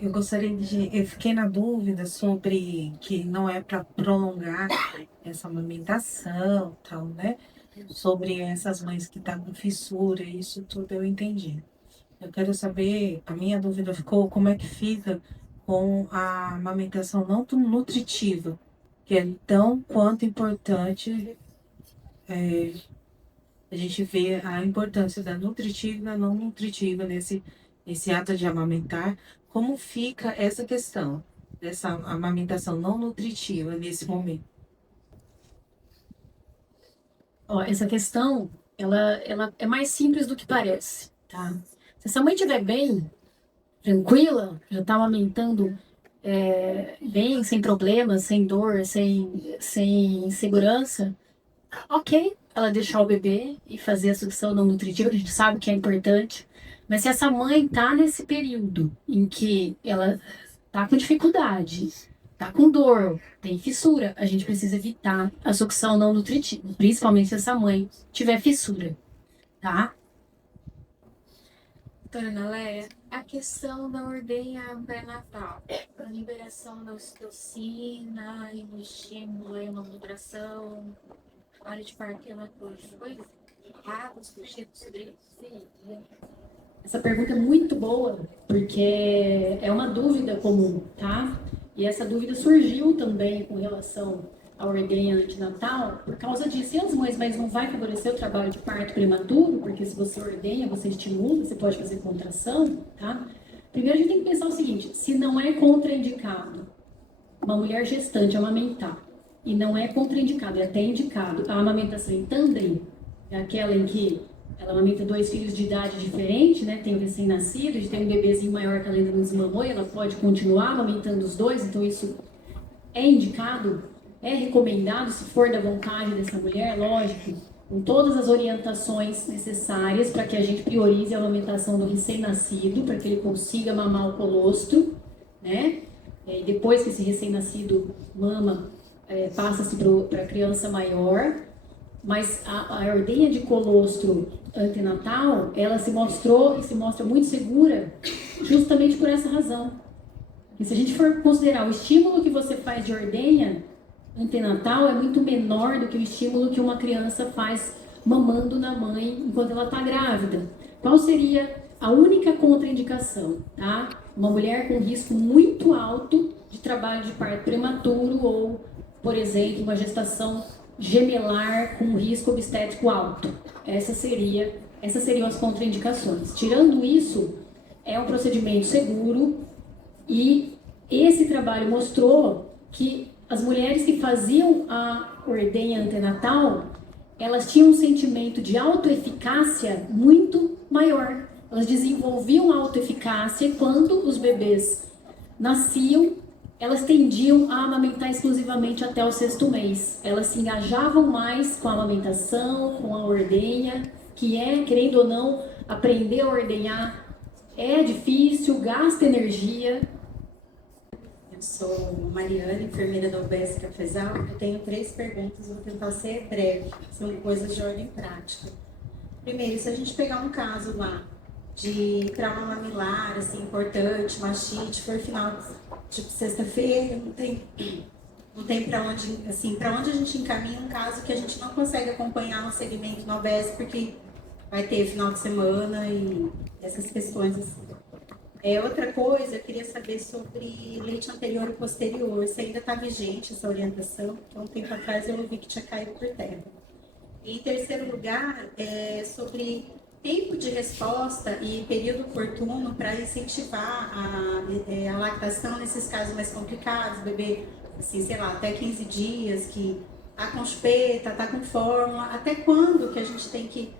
Eu gostaria de. Eu fiquei na dúvida sobre que não é para prolongar essa amamentação, tal, né? Sobre essas mães que estão com fissura, isso tudo eu entendi. Eu quero saber, a minha dúvida ficou como é que fica com a amamentação não tão nutritiva, que é tão quanto importante a gente vê a importância da nutritiva e da não nutritiva nesse ato de amamentar. Como fica essa questão dessa amamentação não nutritiva nesse momento? Ó, essa questão, ela é mais simples do que parece, tá? Se essa mãe estiver bem, tranquila, já está amamentando bem, sem problemas, sem dor, sem insegurança, ok, ela deixar o bebê e fazer a sucção não nutritiva, a gente sabe que é importante. Mas se essa mãe tá nesse período em que ela tá com dificuldade, tá com dor, tem fissura, a gente precisa evitar a sucção não nutritiva, principalmente se essa mãe tiver fissura, tá? Doutora Naléia, a questão da ordenha pré-natal, a liberação da ocitocina e do estímulo aí na moderação, hora de parto prematuro, foi errado, discutido sobre isso? Sim. Essa pergunta é muito boa, porque é uma dúvida comum, tá? E essa dúvida surgiu também com relação à ordenha antinatal por causa disso. E as mães, mas não vai favorecer o trabalho de parto prematuro, porque se você ordenha, você estimula, você pode fazer contração, tá? Primeiro a gente tem que pensar o seguinte, se não é contraindicado uma mulher gestante amamentar, e não é contraindicado, é até indicado a amamentação em tandem, é aquela em que ela amamenta 2 filhos de idade diferente, né? Tem um recém-nascido, tem um bebezinho maior que ela ainda não desmamou, e ela pode continuar amamentando os dois, então isso é indicado, é recomendado, se for da vontade dessa mulher, lógico, com todas as orientações necessárias para que a gente priorize a amamentação do recém-nascido, para que ele consiga mamar o colostro, né? E depois que esse recém-nascido mama, passa-se para a criança maior, mas a ordenha de colostro antenatal, ela se mostrou e se mostra muito segura justamente por essa razão. E se a gente for considerar o estímulo que você faz de ordenha antenatal é muito menor do que o estímulo que uma criança faz mamando na mãe enquanto ela está grávida. Qual seria a única contraindicação, tá? Uma mulher com risco muito alto de trabalho de parto prematuro ou, por exemplo, uma gestação gemelar com risco obstétrico alto. Essas seriam as contraindicações. Tirando isso, é um procedimento seguro e esse trabalho mostrou que as mulheres que faziam a ordenha antenatal, elas tinham um sentimento de autoeficácia muito maior. Elas desenvolviam autoeficácia quando os bebês nasciam, elas tendiam a amamentar exclusivamente até o 6º mês. Elas se engajavam mais com a amamentação, com a ordenha, que é, querendo ou não, aprender a ordenhar é difícil, gasta energia. Eu sou Mariana, enfermeira da UBS Cafezal. Eu tenho 3 perguntas, vou tentar ser breve, são coisas de ordem prática. Primeiro, se a gente pegar um caso lá de trauma mamilar, assim, importante, mastite, for final, tipo sexta-feira, não tem para onde, assim, para onde a gente encaminha um caso que a gente não consegue acompanhar no segmento na UBS, porque vai ter final de semana e essas questões assim. Outra coisa, eu queria saber sobre leite anterior e posterior, se ainda está vigente essa orientação, porque há um tempo atrás eu ouvi que tinha caído por terra. E em terceiro lugar, sobre tempo de resposta e período oportuno para incentivar a lactação nesses casos mais complicados, bebê, assim, sei lá, até 15 dias, que tá com chupeta, tá com fórmula, até quando que a gente tem que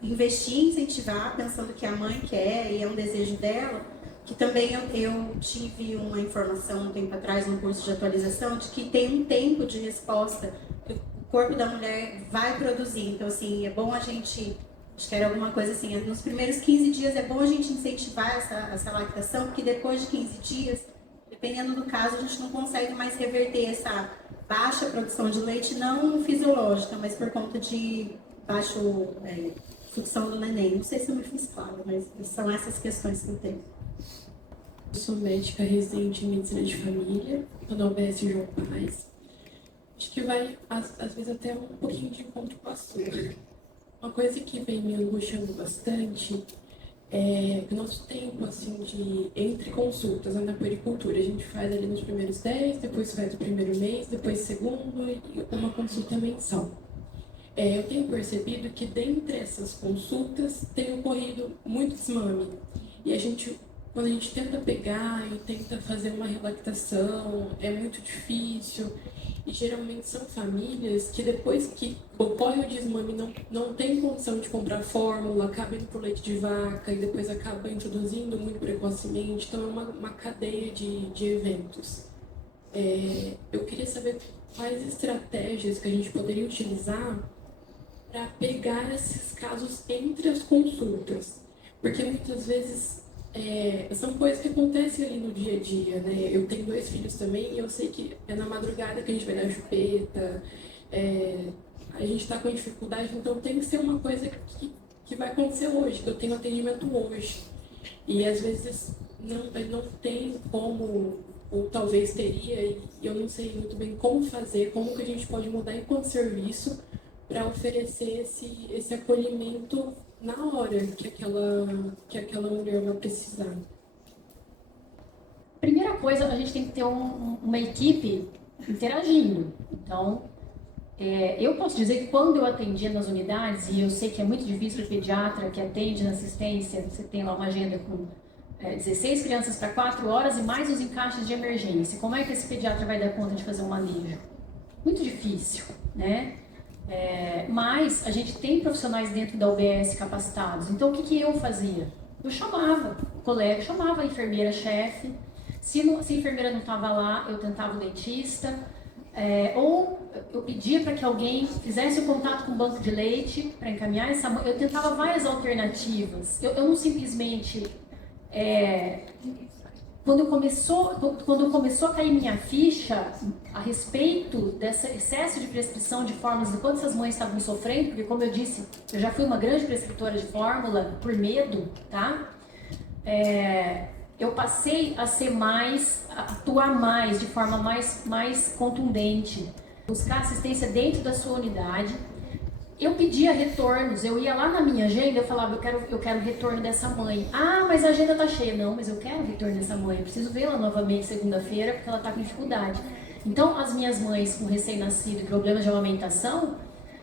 investir, incentivar, pensando que a mãe quer e é um desejo dela, que também eu tive uma informação um tempo atrás no curso de atualização de que tem um tempo de resposta que o corpo da mulher vai produzir. Então, assim, é bom a gente, acho que era alguma coisa assim, nos primeiros 15 dias é bom a gente incentivar essa lactação, porque depois de 15 dias, dependendo do caso, a gente não consegue mais reverter essa baixa produção de leite, não fisiológica, mas por conta de baixo sucção do neném. Não sei se eu me fiz claro, mas são essas questões que eu tenho. Sou médica residente em medicina de família, tô na UBS João Paz. Acho que vai, às vezes, até um pouquinho de encontro com a sua. Uma coisa que vem me angustiando bastante é que o nosso tempo, assim, entre consultas, né, na puericultura, a gente faz ali nos primeiros 10, depois faz o primeiro mês, depois segundo e uma consulta mensal. Eu tenho percebido que dentre essas consultas tem ocorrido muito desmame. E quando a gente tenta pegar e tenta fazer uma relactação, é muito difícil. E geralmente são famílias que depois que ocorre o desmame não tem condição de comprar fórmula, acaba indo por leite de vaca e depois acaba introduzindo muito precocemente. Então é uma cadeia de eventos. Eu queria saber quais estratégias que a gente poderia utilizar para pegar esses casos entre as consultas. Porque muitas vezes são coisas que acontecem ali no dia a dia, né? Eu tenho 2 filhos também e eu sei que é na madrugada que a gente vai dar chupeta, a gente está com dificuldade, então tem que ser uma coisa que vai acontecer hoje, que eu tenho atendimento hoje. E às vezes não tem como, ou talvez teria, e eu não sei muito bem como fazer, como que a gente pode mudar enquanto serviço para oferecer esse acolhimento na hora que aquela mulher vai precisar. Primeira coisa, a gente tem que ter uma equipe interagindo. Então, eu posso dizer que quando eu atendia nas unidades, e eu sei que é muito difícil o pediatra que atende na assistência, você tem lá uma agenda com 16 crianças para 4 horas e mais os encaixes de emergência. Como é que esse pediatra vai dar conta de fazer um manejo? Muito difícil, né? Mas a gente tem profissionais dentro da UBS capacitados. Então, o que eu fazia? Eu chamava o colega, chamava a enfermeira-chefe. Se a enfermeira não estava lá, eu tentava o dentista. Ou eu pedia para que alguém fizesse o contato com o banco de leite para encaminhar essa mãe. Eu tentava várias alternativas. Eu não simplesmente... Quando começou a cair minha ficha a respeito desse excesso de prescrição de fórmulas, de quanto essas mães estavam sofrendo, porque, como eu disse, eu já fui uma grande prescritora de fórmula por medo, tá? Eu passei a atuar mais, de forma mais contundente, buscar assistência dentro da sua unidade. Eu pedia retornos, eu ia lá na minha agenda, eu falava, eu quero retorno dessa mãe. Ah, mas a agenda tá cheia. Não, mas eu quero retorno dessa mãe, eu preciso vê-la novamente segunda-feira, porque ela tá com dificuldade. Então, as minhas mães com recém-nascido e problemas de amamentação,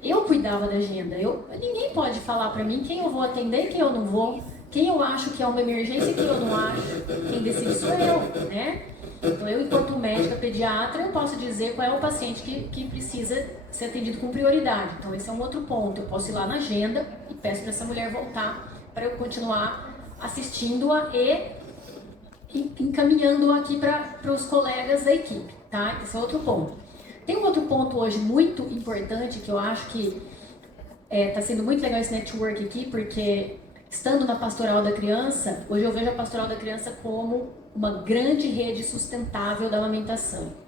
eu cuidava da agenda. Ninguém pode falar pra mim quem eu vou atender e quem eu não vou, quem eu acho que é uma emergência e quem eu não acho. Quem decide sou eu, né? Então, eu, enquanto médica pediatra, eu posso dizer qual é o paciente que precisa ser atendido com prioridade. Então, esse é um outro ponto. Eu posso ir lá na agenda e peço para essa mulher voltar para eu continuar assistindo-a e encaminhando-a aqui para os colegas da equipe, tá? Esse é outro ponto. Tem um outro ponto hoje muito importante que eu acho que está sendo muito legal esse network aqui, porque estando na Pastoral da Criança, hoje eu vejo a Pastoral da Criança como uma grande rede sustentável da amamentação.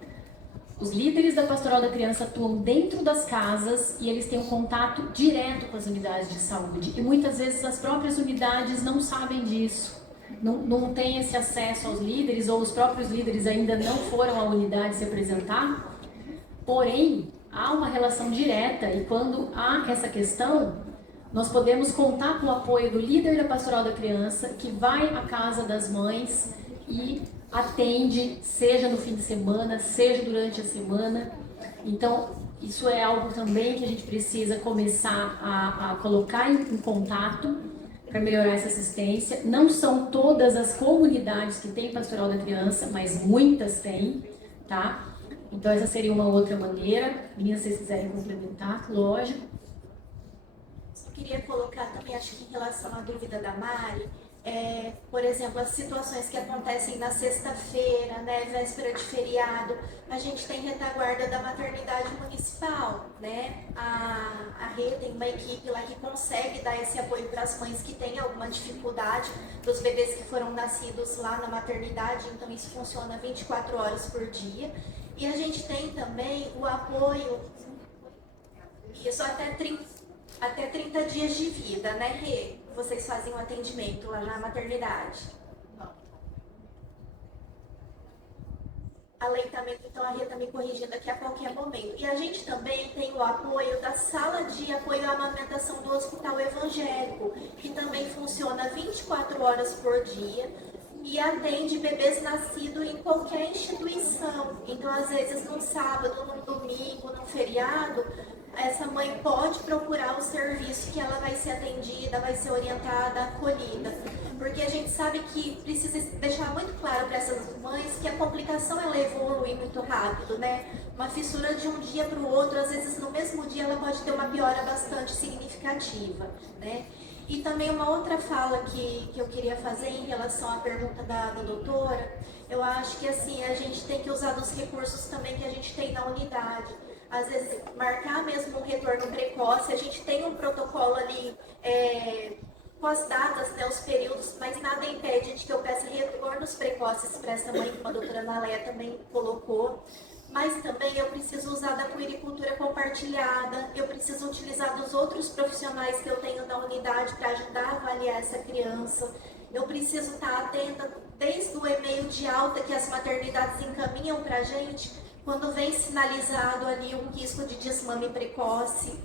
Os líderes da Pastoral da Criança atuam dentro das casas e eles têm um contato direto com as unidades de saúde. E muitas vezes as próprias unidades não sabem disso, não têm esse acesso aos líderes, ou os próprios líderes ainda não foram à unidade se apresentar. Porém, há uma relação direta e quando há essa questão, nós podemos contar com o apoio do líder da Pastoral da Criança, que vai à casa das mães e atende, seja no fim de semana, seja durante a semana. Então, isso é algo também que a gente precisa começar a colocar em contato para melhorar essa assistência. Não são todas as comunidades que têm Pastoral da Criança, mas muitas têm, tá? Então, essa seria uma outra maneira. Meninas, se vocês quiserem complementar, lógico. Eu queria colocar também, acho que em relação à dúvida da Mari, por exemplo, as situações que acontecem na sexta-feira, né, véspera de feriado, a gente tem retaguarda da maternidade municipal, né? A Rê tem uma equipe lá que consegue dar esse apoio para as mães que têm alguma dificuldade, dos bebês que foram nascidos lá na maternidade, então isso funciona 24 horas por dia. E a gente tem também o apoio, isso até 30 dias de vida, né, Rê? Vocês fazem um atendimento lá na maternidade. aleitamento, então a Rê está me corrigindo aqui a qualquer momento. E a gente também tem o apoio da sala de apoio à amamentação do Hospital Evangélico, que também funciona 24 horas por dia e atende bebês nascidos em qualquer instituição. Então, às vezes, num sábado, num domingo, num feriado, essa mãe pode procurar o serviço que ela vai ser atendida, vai ser orientada, acolhida. Porque a gente sabe que precisa deixar muito claro para essas mães que a complicação ela evolui muito rápido, né? Uma fissura de um dia para o outro, às vezes no mesmo dia ela pode ter uma piora bastante significativa, né? E também uma outra fala que eu queria fazer em relação à pergunta da doutora, eu acho que assim, a gente tem que usar dos recursos também que a gente tem na unidade. Às vezes, marcar mesmo um retorno precoce, a gente tem um protocolo ali com as datas, né, os períodos, mas nada impede de que eu peça retornos precoces para essa mãe, como a doutora Naléia também colocou. Mas também eu preciso usar da puericultura compartilhada, eu preciso utilizar dos outros profissionais que eu tenho na unidade para ajudar a avaliar essa criança. Eu preciso estar atenta desde o e-mail de alta que as maternidades encaminham para a gente, quando vem sinalizado ali um risco de desmame precoce.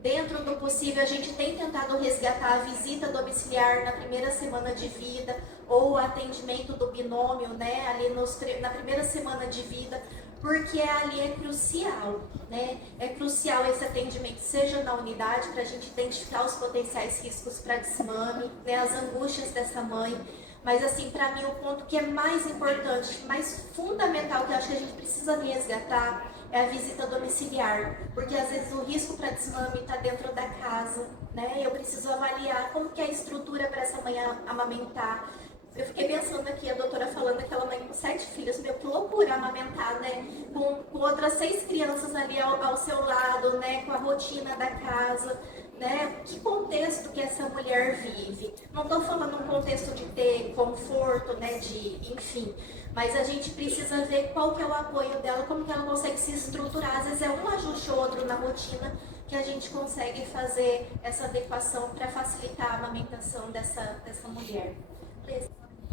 Dentro do possível, a gente tem tentado resgatar a visita domiciliar na primeira semana de vida, ou o atendimento do binômio, né, ali na primeira semana de vida, porque ali é crucial, né? É crucial esse atendimento, seja na unidade, para a gente identificar os potenciais riscos para desmame, né, as angústias dessa mãe. Mas, assim, para mim, o ponto que é mais importante, mais fundamental, que eu acho que a gente precisa resgatar, é a visita domiciliar. Porque, às vezes, o risco para desmame está dentro da casa, né? Eu preciso avaliar como que é a estrutura para essa mãe amamentar. Eu fiquei pensando aqui, a doutora falando, aquela mãe com 7 filhos, meu, que loucura amamentar, né? Com outras 6 crianças ali ao seu lado, né? Com a rotina da casa, né? Que contexto que essa mulher vive? Não estou falando um contexto de ter conforto, né? Enfim, mas a gente precisa ver qual que é o apoio dela, como que ela consegue se estruturar. Às vezes é um ajuste ou outro na rotina que a gente consegue fazer essa adequação para facilitar a amamentação dessa mulher.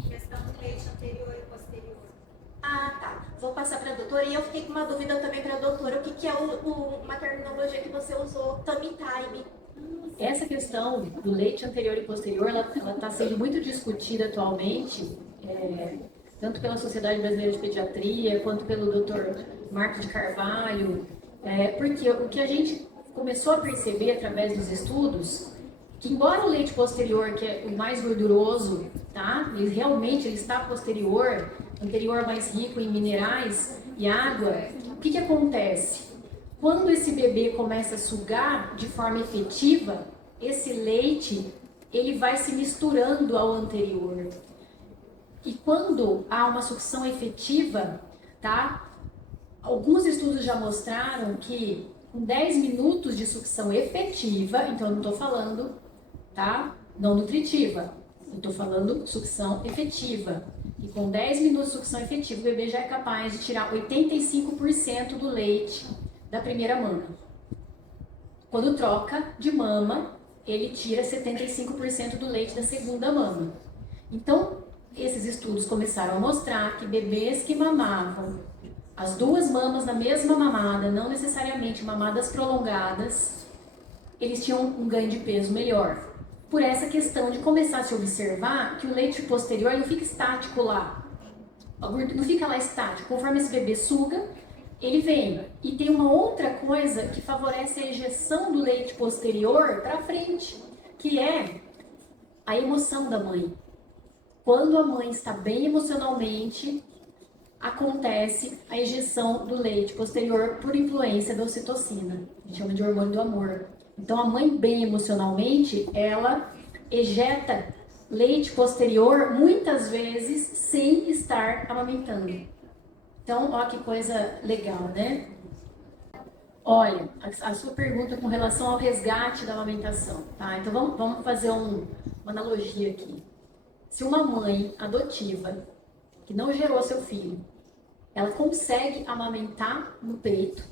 Questão do leite anterior e posterior. Ah, tá. Vou passar para a doutora. E eu fiquei com uma dúvida também para a doutora. O que é uma terminologia que você usou? Tummy time. Essa questão do leite anterior e posterior, ela está sendo muito discutida atualmente, tanto pela Sociedade Brasileira de Pediatria, quanto pelo Dr. Marcos de Carvalho, porque o que a gente começou a perceber através dos estudos, que embora o leite posterior, que é o mais gorduroso, tá? Ele realmente está posterior, anterior mais rico em minerais e água, o que acontece? Quando esse bebê começa a sugar de forma efetiva, esse leite ele vai se misturando ao anterior. E quando há uma sucção efetiva, tá? Alguns estudos já mostraram que com 10 minutos de sucção efetiva, então eu não estou falando, tá? Não nutritiva, eu estou falando sucção efetiva. E com 10 minutos de sucção efetiva, o bebê já é capaz de tirar 85% do leite da primeira mama. Quando troca de mama, ele tira 75% do leite da segunda mama. Então, esses estudos começaram a mostrar que bebês que mamavam as duas mamas na mesma mamada, não necessariamente mamadas prolongadas, eles tinham um ganho de peso melhor. Por essa questão de começar a se observar que o leite posterior não fica estático lá. Não fica lá estático. Conforme esse bebê suga, ele vem. E tem uma outra coisa que favorece a ejeção do leite posterior para frente, que é a emoção da mãe. Quando a mãe está bem emocionalmente, acontece a ejeção do leite posterior por influência da ocitocina. A gente chama de hormônio do amor. Então, a mãe bem emocionalmente, ela ejeta leite posterior muitas vezes sem estar amamentando. Então, ó que coisa legal, né? Olha, a sua pergunta com relação ao resgate da amamentação, tá? Então, vamos fazer uma analogia aqui. Se uma mãe adotiva, que não gerou seu filho, ela consegue amamentar no peito,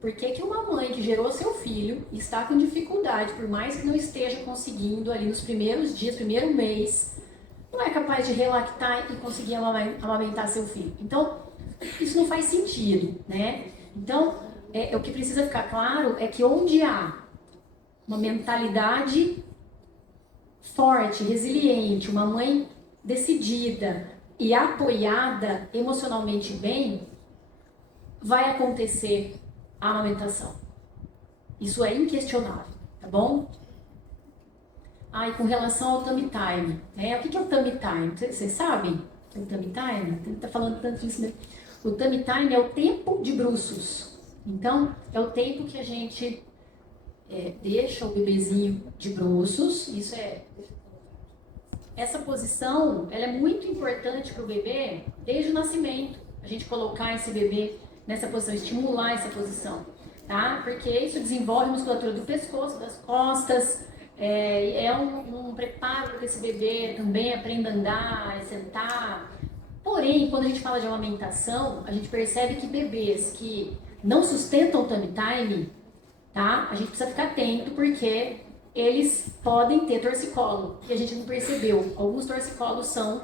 por que uma mãe que gerou seu filho está com dificuldade, por mais que não esteja conseguindo ali nos primeiros dias, primeiro mês, não é capaz de relactar e conseguir amamentar seu filho? Então, Isso não faz sentido, né? Então, o que precisa ficar claro é que onde há uma mentalidade forte, resiliente, uma mãe decidida e apoiada emocionalmente bem, vai acontecer a amamentação. Isso é inquestionável, tá bom? E com relação ao tummy time, né? O que é o tummy time? Vocês sabem o tummy time? Ele tá falando tanto disso, né? O tummy time é o tempo de bruços. Então, é o tempo que a gente deixa o bebezinho de bruços. Essa posição, ela é muito importante para o bebê desde o nascimento. A gente colocar esse bebê nessa posição, estimular essa posição, tá? Porque isso desenvolve a musculatura do pescoço, das costas, é um preparo para que esse bebê também aprenda a andar, a sentar. Porém, quando a gente fala de amamentação, a gente percebe que bebês que não sustentam o tummy time, tá? A gente precisa ficar atento porque eles podem ter torcicolo e a gente não percebeu. Alguns torcicolos são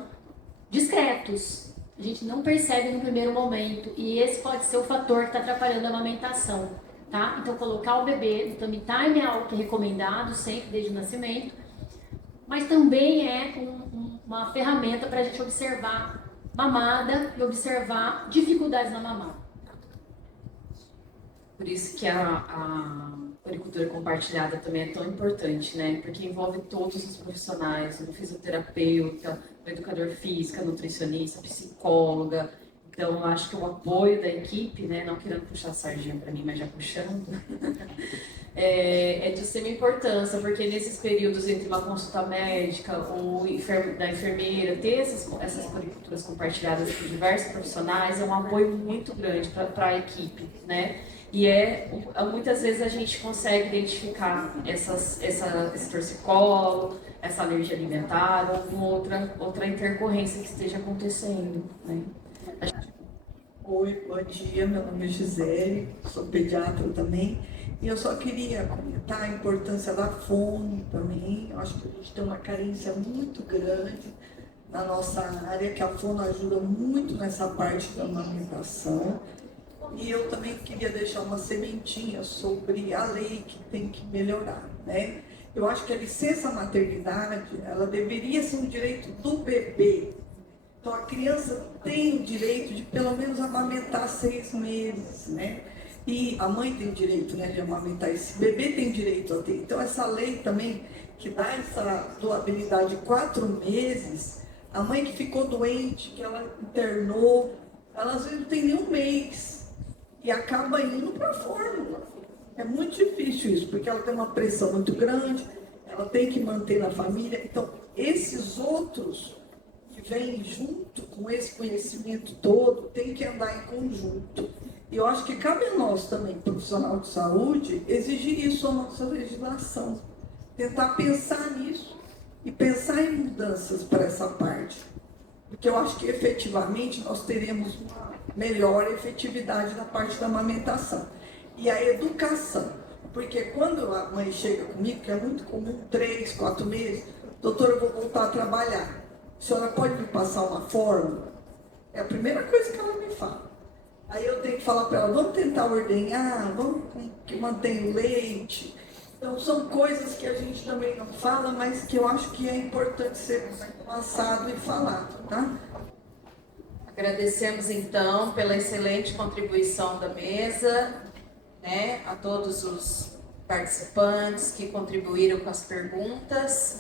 discretos, a gente não percebe no primeiro momento e esse pode ser o fator que está atrapalhando a amamentação, tá? Então, colocar o bebê no tummy time é algo que é recomendado sempre desde o nascimento, mas também é uma ferramenta para a gente observar mamada e observar dificuldades na mamada. Por isso que a puericultura compartilhada também é tão importante, né? Porque envolve todos os profissionais, o fisioterapeuta, o educador físico, a nutricionista, a psicóloga. Então, eu acho que o apoio da equipe, né? Não querendo puxar a sardinha para mim, mas já puxando, é de extrema importância, porque nesses períodos entre uma consulta médica ou da enfermeira, ter essas puericulturas compartilhadas com diversos profissionais é um apoio muito grande para a equipe, né? E muitas vezes a gente consegue identificar esse torcicolo, essa alergia alimentar ou alguma outra intercorrência que esteja acontecendo, né? Oi, bom dia, meu nome é Gisele, sou pediatra também. E eu só queria comentar a importância da fono também. Eu acho que a gente tem uma carência muito grande na nossa área, que a fono ajuda muito nessa parte da amamentação. E eu também queria deixar uma sementinha sobre a lei que tem que melhorar, né? Eu acho que a licença maternidade, ela deveria ser um direito do bebê. Então a criança tem o direito de pelo menos amamentar 6 meses, né? E a mãe tem o direito, né, de amamentar, esse bebê tem direito a ter. Então essa lei também, que dá essa doabilidade de 4 meses, a mãe que ficou doente, que ela internou, ela às vezes não tem nem um mês. E acaba indo para a fórmula. É muito difícil isso, porque ela tem uma pressão muito grande, ela tem que manter na família. Então, esses outros que vêm junto com esse conhecimento todo, tem que andar em conjunto. E eu acho que cabe a nós também, profissional de saúde, exigir isso à nossa legislação. Tentar pensar nisso e pensar em mudanças para essa parte. Porque eu acho que efetivamente nós teremos uma melhor efetividade na parte da amamentação. E a educação, porque quando a mãe chega comigo, que é muito comum, 3, 4 meses, doutora, eu vou voltar a trabalhar, a senhora pode me passar uma fórmula? É a primeira coisa que ela me fala. Aí eu tenho que falar para ela, vamos tentar ordenhar, vamos que mantenha o leite. Então são coisas que a gente também não fala, mas que eu acho que é importante ser passado e falado, tá? Agradecemos então pela excelente contribuição da mesa, né, a todos os participantes que contribuíram com as perguntas.